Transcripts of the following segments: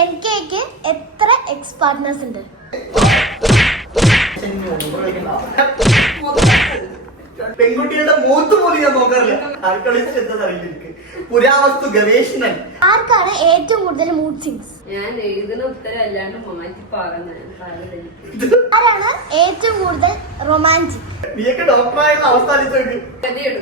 എൻകെക്ക് എത്ര X partners ഉണ്ട്? പെൺകുട്ടികളുടെ മൂത്ത് പോലും ഞാൻ നോക്കാറില്ല. ആർക്കളിച്ച് എന്താണെന്നറിയില്ല എനിക്ക്. പുരാവസ്തു ഗവേഷണൻ. ആർക്കാണ് ഏറ്റവും കൂടുതൽ മൂഡ് സിങ്സ്? ഞാൻ എഴുതുന്ന ഉത്തരം അല്ലാണ്ട് മാറ്റി പറഞ്ഞ ആരാണ് ഏറ്റവും കൂടുതൽ റൊമാൻറ്റിക്? നീയൊക്കെ ഡോക്ടറായുള്ള അവസ്ഥ ഞാൻ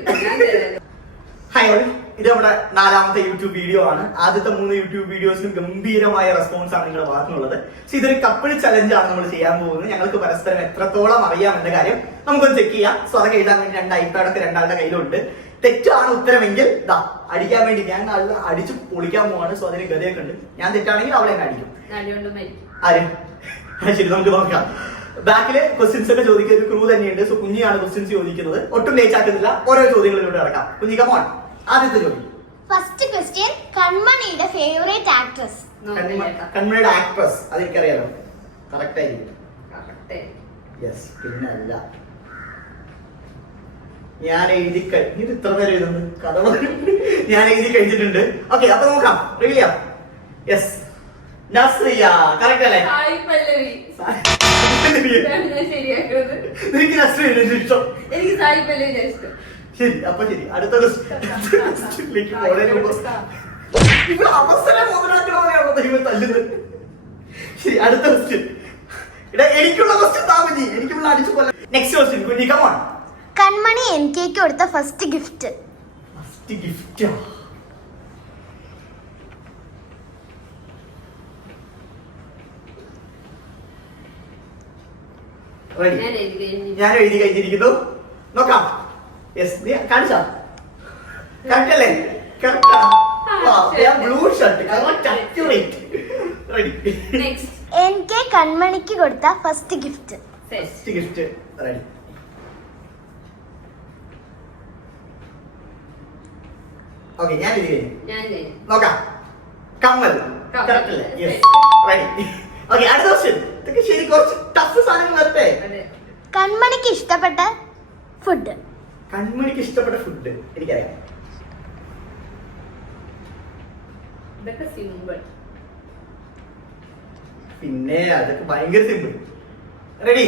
ഹായ്, ഇത് നമ്മുടെ 4ാമത്തെ യൂട്യൂബ് വീഡിയോ ആണ്. ആദ്യത്തെ 3 യൂട്യൂബ് വീഡിയോസിനും ഗംഭീരമായ റെസ്പോൺസ് ആണ് നിങ്ങളുടെ ഭാഗത്തുനിന്നുള്ളത്. സോ ഇതൊരു കപ്പിൾ ചലഞ്ച് ആണ് നമ്മൾ ചെയ്യാൻ പോകുന്നത്. ഞങ്ങൾക്ക് പരസ്പരം എത്രത്തോളം അറിയാം എന്ന കാര്യം നമുക്കൊന്ന് ചെക്ക് ചെയ്യാം. സോ അതൊക്കെ എഴുതാൻ വേണ്ടി 2 ഐപാഡൊക്കെ രണ്ടാളുടെ കയ്യിലുണ്ട്. തെറ്റാണ് ഉത്തരമെങ്കിൽ ദാ അടിക്കാൻ വേണ്ടി ഞാൻ നല്ല അടിച്ച് പൊളിക്കാൻ പോവാണ്. സോ അതിന് ഗതയൊക്കെ ഉണ്ട്. ഞാൻ തെറ്റാണെങ്കിൽ അവളെ തന്നെ അടിക്കും. ആരും ശരി, നമുക്ക് നോക്കാം. ബാക്കില് ക്വസ്റ്റ്യൻസ് ഒക്കെ ചോദിക്കുന്ന ഒരു ക്രൂ തന്നെയുണ്ട്. സോ കുഞ്ഞിയാണ് ക്വസ്റ്റ്യൻസ് ചോദിക്കുന്നത്. ഒട്ടും ലേറ്റ് ആക്കുന്നില്ല, ഓരോ ചോദ്യങ്ങളിലൂടെ നടക്കാം. കുഞ്ഞി കമോൺ, ആദ്യത്തെ ചോദ്യം. ഫസ്റ്റ് ക്വസ്റ്റ്യൻ, കൺമണിയുടെ ഫേവറേറ്റ് ആക്ട്രസ്? കൺമണിയുടെ ആക്ട്രസ് അതെനിക്കറിയാലോ, കറക്റ്റ് ആയിരിക്കും. യെസ്, പിന്നെ അല്ല. ഞാൻ എഴുതി കഴിഞ്ഞു. ഇത്ര നേരം എഴുതുന്നു കഥ ഞാൻ എഴുതി കഴിച്ചിട്ടുണ്ട്. ഓക്കെ, അപ്പൊ നോക്കാം. റിവീൽ ചെയ്യാം. യെസ്, നസ്രിയ. കറക്റ്റ് അല്ലേ? എനിക്ക് നസ്രിയ ഇഷ്ടം. എനിക്ക് സായി പല്ലവി ഇഷ്ടം. ശരി, അപ്പൊ ശരി. അടുത്ത ക്വസ്റ്റ്യനിലേക്ക് പോകുന്നതിന് മുമ്പ് അവസരം മുതലാക്കണമെന്നാണോ ദൈവം തല്ലുന്നത്? ശരി, അടുത്ത ക്വസ്റ്റ്യൻ. എനിക്കുള്ള ക്വസ്റ്റ്യൻ താമതി, എനിക്കുള്ള അടിച്ചു കൊല്ലം. നെക്സ്റ്റ് ക്വസ്റ്റ്യൻ, കുഞ്ഞി കമോൺ. കൺമണി എൻകെക്ക് കൊടുത്ത ഫസ്റ്റ് ഗിഫ്റ്റ്? ഫസ്റ്റ് ഗിഫ്റ്റ് ഞാൻ എഴുതി കഴിഞ്ഞിരിക്കുന്നു. നോക്കാം. യെസ്, നീ കാണിച്ചാ കറക്റ്റ് അല്ലേ? Blue shirt, correct, accurate. Ready. NK കൺമണിക്ക് കൊടുത്ത first gift? First gift ready. Okay, ഞാൻ നോക്കാം. കമ്മൽ. കറക്റ്റ് അല്ലേ? Yes, ready. ഓക്കെ, അടുത്ത ക്വസ്റ്റ്യൻ. ഇതൊക്കെ ശരി, കുറച്ച് ടഫ് സാധനങ്ങൾ വരട്ടെ. കൺമണിക്ക് ഇഷ്ടപ്പെട്ട ഫുഡ്? കൺമണിക്ക് ഇഷ്ടപ്പെട്ട ഫുഡ് എനിക്കറിയാം. ഇതൊക്കെ സിമ്പിൾ. പിന്നെ അതൊക്കെ ഭയങ്കര സിമ്പിൾ. റെഡി?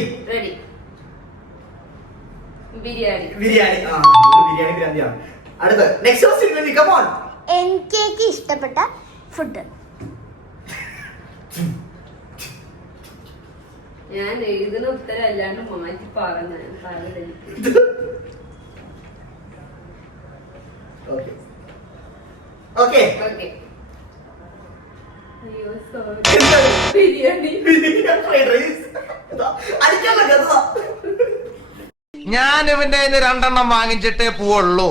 ബിരിയാണി. ബിരിയാണി. ആ, ബിരിയാണി ഗ്രാൻഡിയാണ്. അടുത്ത നെക്സ്റ്റ് ക്വസ്റ്റ്യൻ, കം ഓൺ. എൻകെക്ക് ഇഷ്ടപ്പെട്ട ഫുഡ്? ഞാൻ എഴുതുന്ന ഉത്തരം അല്ലാണ്ട് മാറ്റി പറഞ്ഞ അയ്യോ സോറി. ബിരിയാണി. ഞാൻ ഇവന്റെ 2 വാങ്ങിച്ചിട്ടേ പോവുള്ളൂ.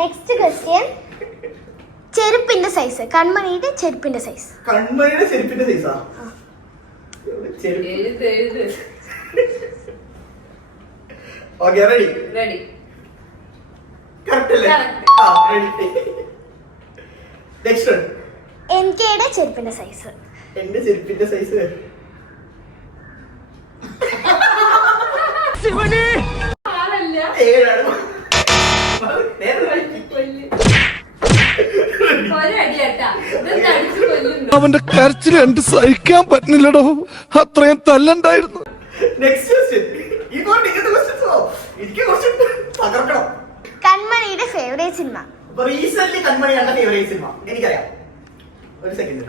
നെക്സ്റ്റ് ക്വസ്റ്റ്യൻ, ചെരുപ്പിന്റെ സൈസ്? കൺമണിയുടെ ചെരുപ്പിന്റെ സൈസ്? കൺമണിയുടെ ചെരുപ്പിന്റെ സൈസാ? Okay, ready. കറക്റ്റ് അല്ലേ? ആ, റെഡി. Next one. എൻകെയുടെ ചെരുപ്പിന്റെ സൈസ്? എന്റെ ചെരുപ്പിന്റെ സൈസ് അവന്റെ കരച്ചിൽ കണ്ട് സഹിക്കാൻ പറ്റുന്നില്ലടോ, അത്രയും തല്ലുണ്ടായിരുന്നു. കൺമണിയുടെ ഫേവറേറ്റ് സിനിമ? റീസെന്റ് കൺമണി കണ്ട ഫേവറേറ്റ് സിനിമ എനിക്കറിയാം. ഒരു സെക്കൻഡ്.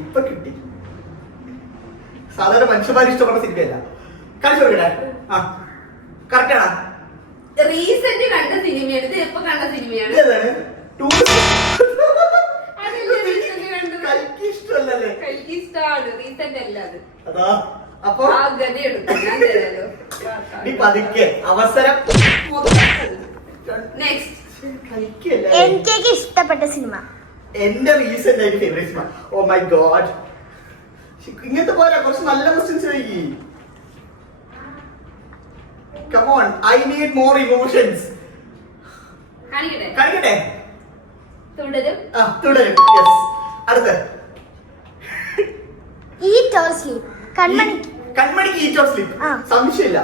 ഇപ്പൊ കിട്ടി. സാധാരണ മനുഷ്യന്മാർ ഇഷ്ടപ്പെടുന്ന സിനിമയല്ല. കളിച്ചു കറക്റ്റ് ആണോ? റീസെന്റ് കണ്ട സിനിമയാണ് ഇത്. എപ്പോ കണ്ട സിനിമയാണ്? പതുക്കെ അവസരം. എനിക്ക് ഇഷ്ടപ്പെട്ട സിനിമ? എന്റെ റീസെന്റ് ആയിട്ട് favourite cinema. Oh my god, ഇങ്ങനത്തെ പോരാ, കുറച്ച് നല്ല ക്വസ്റ്റ്യൻസ് ചോദിക്കി. Come on, I need more emotions. കാണിക്കട്ടെ? തുടരും. തുടരും. യെസ്. അടുത്ത Eat or sleep. കൺമണിക്ക് ഈറ്റ് ഓർ സ്ലീപ്പ്. ആ. സംശയമില്ല.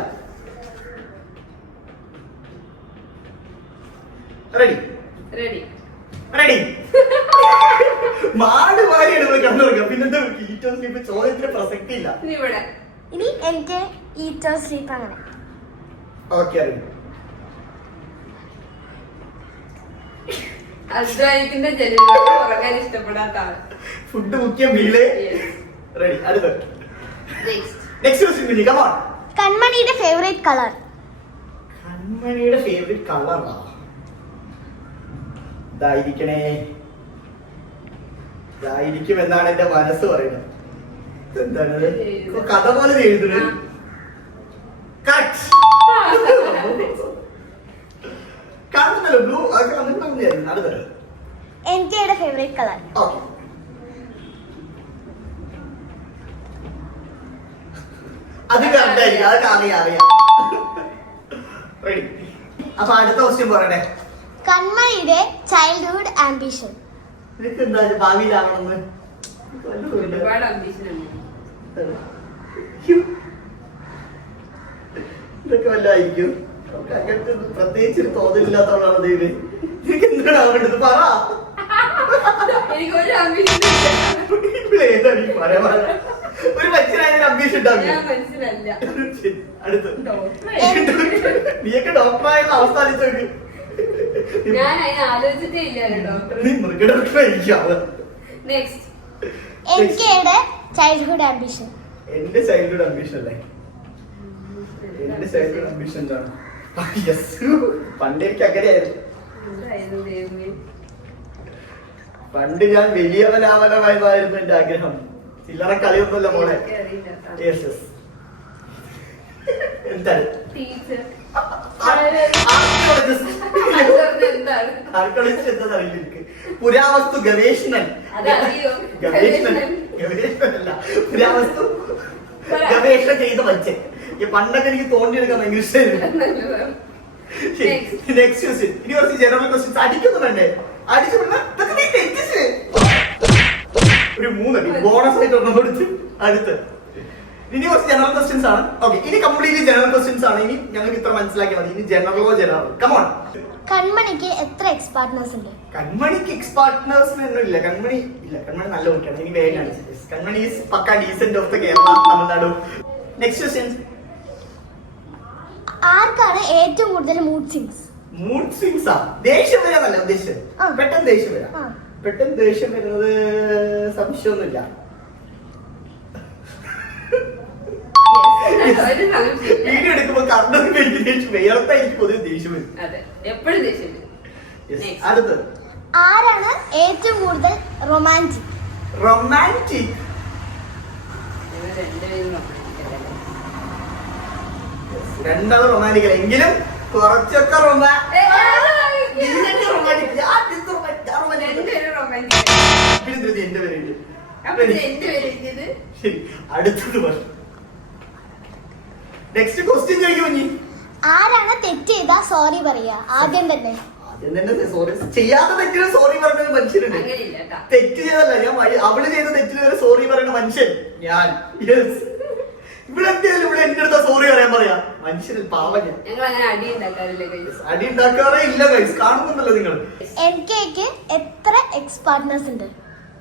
റെഡി റെഡി മാട് മാറിയാണ് നമ്മൾ കണ്ടുപിടിക്കുക. പിന്നെന്താ ഈറ്റ് ഓർ സ്ലീപ്പ് ചോദ്യത്തിന് പ്രസക്തി ഇല്ല. ഇനി ഇവിടെ ഇനി എനിക്ക് eat or sleep അങ്ങനെ. Okay ready. അദ്വൈതിന്റെ ജനലിലൂടെ ഉറങ്ങാൻ ഇഷ്ടപ്പെടാത്ത ആള്. ഫുഡ് മുഖ്യം വീല്. റെഡി. അടുത്ത നെക്സ്റ്റ് ക്വസ്റ്റ്യൻ കുഞ്ഞി. Come on. കൺമണിയുടെ ഫേവറേറ്റ് കളർ. കൺമണിയുടെ ഫേവറേറ്റ് കളറാ ഇതായിരിക്കണേ. ഇതായിരിക്കും എന്നാണ് എന്റെ മനസ്സ് പറയുന്നത്. എന്താണ് കഥ പോലെ എഴുതുന്നത്? കാണുന്നല്ലോ ബ്ലൂ. അതൊക്കെ വന്നിട്ട് പറഞ്ഞായിരുന്നു. അടുത്തത് എൻ്റെ ഫേവറേറ്റ് കളർ. ഓക്കെ. അത് കറക്റ്റായിരിക്കും. അതൊക്കെ അറിയാം. റെഡി. അപ്പൊ അടുത്ത ക്വസ്റ്റ്യൻ പറയട്ടെ. കൺമണിയുടെ ചൈൽഡ്ഹുഡ് ആംബിഷൻ. നിനക്ക് എന്താ ഭാവിയിലാവണമെന്ന് ഒരുപാട് അംബീഷൻ ഉണ്ട്. ഇതൊക്കെ വല്ലതായിരിക്കും. അങ്ങനത്തെ പ്രത്യേകിച്ച് ഒരു തോന്നലില്ലാത്തവളാണ് ദൈവം. നിനക്ക് എന്താണ് ആവേണ്ടത് പറ. എനിക്ക് ഒരു അംബീഷൻ ഏതാണ് ഈ പറയാൻ ഒരു മനുഷ്യനായ അംബീഷൻ ഉണ്ടാവില്ല. ഞാൻ മനസ്സിലല്ല. അടുത്ത് നീയൊക്കെ ഡോക്ടറായുള്ള അവസ്ഥ ആലോചിച്ചോക്ക്. ഞാൻ അതിനെ ആലോചിച്ചിട്ടേ ഇല്ല ഡോക്ടർ. നീ മൃഗഡോക്ടറായിരിക്കാം. നെക്സ്റ്റ് എൻ്റെ ചൈൽഡ്ഹുഡ് ആംബിഷൻ. എന്റെ ചൈൽഡ്ഹുഡ് അംബിഷൻ അല്ലേ? എന്റെ ചൈൽഡ്ഹുഡ് അംബിഷൻ എന്താണ്? പണ്ട് എനിക്ക് അങ്ങനെയായിരുന്നു. എന്തായിരുന്നു ദൈവമേ? പണ്ട് ഞാൻ വലിയവനാവനമായിരുന്നു എന്റെ ആഗ്രഹം. ചില്ലറ കളിയൊന്നുമല്ല മോളെ. എനിക്കറിയില്ല. Yes yes. എന്താണ്? ടീച്ചർ. എന്താണ്? ആർക്കോളജിസ്റ്റ് എന്താണെന്ന് അറിയില്ല എനിക്ക്. പുരാവസ്തു ഗവേഷണൻ. അതറിയോ? ഗവേഷണല്ല, പുരാവസ്തു ഗവേഷണം ചെയ്ത മനുഷ്യൻ. ഈ പണ്ടൊക്കെ എനിക്ക് തോന്നിയെടുക്കാൻ ഭയങ്കര ഇഷ്ടമായിരുന്നു. Next question. ഇനി കുറച്ച് ജനറൽ ക്വസ്റ്റ്യൻസ് അടിക്കൊന്നും വേണ്ടേ? അടിച്ചു ഒരു 3 അടി ബോണസ് ആയിട്ട് ഒന്നും കൊടുത്ത്. അടുത്ത് ഇനി കുറച്ച് ജനറൽ ക്വസ്റ്റ്യൻസ് ആണ്. ഓക്കെ, ഇനി കംപ്ലീറ്റ്ലി ജനറൽ ക്വസ്റ്റ്യൻസ് ആണ്. ഇനി ഞങ്ങൾക്ക് ഇത്ര മനസ്സിലാക്കിയാൽ മതി. ഇനി ജനറലോ ജനറൽ. കമോൺ. കൺമണിക്ക് എത്ര എക്സ് പാർട്ട്നേഴ്സ് ഉണ്ട്? കൺമണിക്ക് എക്സ് പാർട്ട്നേഴ്സിനൊന്നും ഇല്ല. കൺമണി നല്ല കുട്ടിയാണ്. ഇനി വേഗം Kanmani is pakka decent of the Kerala, Tamil Nadu. Next question. ആർക്കാണ് ഏറ്റവും കൂടുതൽ മൂഡ് സ്വിങ്സ്? മൂഡ് സ്വിങ്സ് ആ ദേഷ്യം വരാന്നല്ല ഉദ്ദേശിച്ചത്. പെട്ടെന്ന് ദേഷ്യം വരാം. പെട്ടെന്ന് ദേഷ്യം വരുന്നത് സംശയമൊന്നുമില്ല. വീഡിയോ എടുക്കുമ്പോ കറണ്ട് ദേഷ്യം വേർത്ത എനിക്ക് പൊതുവെ ദേഷ്യം വരും. അതെ, എപ്പോഴും ദേഷ്യം. അടുത്ത് ആരാണ് ഏറ്റവും കൂടുതൽ റൊമാൻറ്റിക്? റൊമാൻറ്റിക് രണ്ടാളും റൊമാൻറ്റിക് എങ്കിലും കുറച്ചൊക്കെ ശരി. അടുത്തത് നെക്സ്റ്റ് ക്വസ്റ്റ്യൻ ചോദിക്കും. ആരാണ് തെറ്റ് ചെയ്താ സോറി പറയാ? ആദ്യം തന്നെ സോറി ചെയ്യാത്ത തെറ്റിന് സോറി പറയുന്ന മനുഷ്യരുണ്ട്. തെറ്റ് ചെയ്തല്ല ഞാൻ, അവള് ചെയ്ത തെറ്റിന് വരെ സോറി പറയുന്ന മനുഷ്യൻ ഞാൻ. യെസ്. ഇവിടെ എന്തായാലും ഇവിടെ എന്റെ അടുത്ത സോറി പറയാൻ പറയാ മനുഷ്യരിൽ പാവം. അടി ഉണ്ടാക്കാറേ ഇല്ല ഗൈസ്. കാണുന്നുണ്ടല്ലോ നിങ്ങൾ. എനിക്ക് എത്ര എക്സ് പാർട്ട്നേഴ്സ് ഉണ്ട്?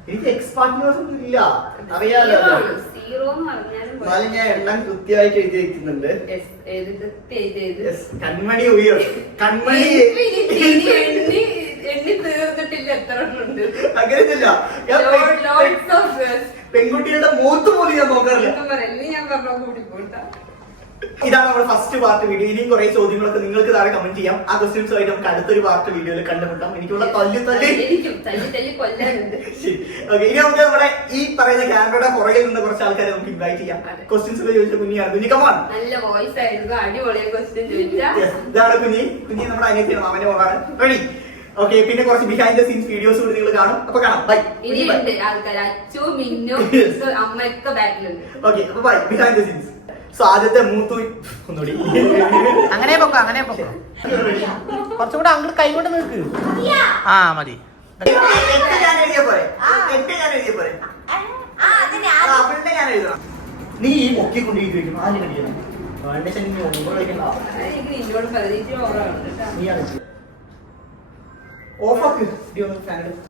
എനിക്ക് എക്സ് പാർട്ട്നേഴ്സ് ഒന്നും ഇല്ല, അറിയാലോ. എന്നാലും ഞാൻ എണ്ണം കൃത്യമായിട്ട് എഴുതി വെക്കുന്നുണ്ട്. കൺമണി ഉയർ കൺമണി അങ്ങനെയൊന്നുമില്ല. പെൺകുട്ടികളുടെ മൂത്ത് പോലും ഞാൻ നോക്കാറില്ല. ഇതാണ് നമ്മുടെ ഫസ്റ്റ് പാർട്ട് വീഡിയോ. ഇനിയും കുറെ ചോദ്യങ്ങളൊക്കെ നിങ്ങൾക്ക് താഴെ കമന്റ് ചെയ്യാം. ആ ക്വസ്റ്റ്യൻസ് ആയിട്ട് നമുക്ക് അടുത്തൊരു പാർട്ട് വീഡിയോയിൽ കണ്ടുമുട്ടാം. എനിക്കുള്ള തല്ലി ഓക്കെ. ഇനി നമുക്ക് നമ്മുടെ ഈ പറയുന്ന ക്യാമറയുടെ പുറകിൽ നിന്ന് കുറച്ച് ആൾക്കാരെ നമുക്ക് ഇൻവൈറ്റ് ചെയ്യാം. ക്വസ്റ്റ്യൻസ് ഒക്കെ ചോദിച്ച കുഞ്ഞിയാണ്. കുഞ്ഞി കമാൺ. നല്ല വോയിസ് ആയിരുന്നു, അടിപൊളിയ ക്വസ്റ്റ്യൻ ചോദിച്ചാ. ഇതാണ് കുഞ്ഞി നമ്മുടെ അനിയത്തിയാണ്, മാമന്റെ മോളാണ്. റെഡി. ഓക്കെ. പിന്നെ കുറച്ച് ബിഹൈൻഡ് ദ സീൻസ് വീഡിയോസ് കൂടി നിങ്ങൾ കാണും. അപ്പൊ കാണാം. ബൈ. ഇനിയുണ്ട് ആൾക്കാർ, അച്ചു മിന്നു അമ്മയൊക്കെ ബാക്കിലുണ്ട്. ഓക്കെ, അപ്പൊ bye. Behind the scenes. So ആദ്യത്തെ മൂത്തു ഒന്നുകൂടി അങ്ങനെ പൊക്കോ കുറച്ചുകൂടെ അങ്ങോട്ട് കൈ കൊണ്ട് നിൽക്ക്. ആ മതി. ഞാൻ എഴുതിയ പോലെ ഞാൻ എഴുതണം. നീ ഈ പൊക്കിക്കൊണ്ടിരിക്കും ആദ്യം കഴിക്കണം. ഫൗണ്ടേഷൻ നീ ഒന്നും കളിക്കണ്ട. എനിക്ക് നിന്നോട് പറഞ്ഞിട്ട് ഓർമ്മ നീ ഓഫാക്ക്.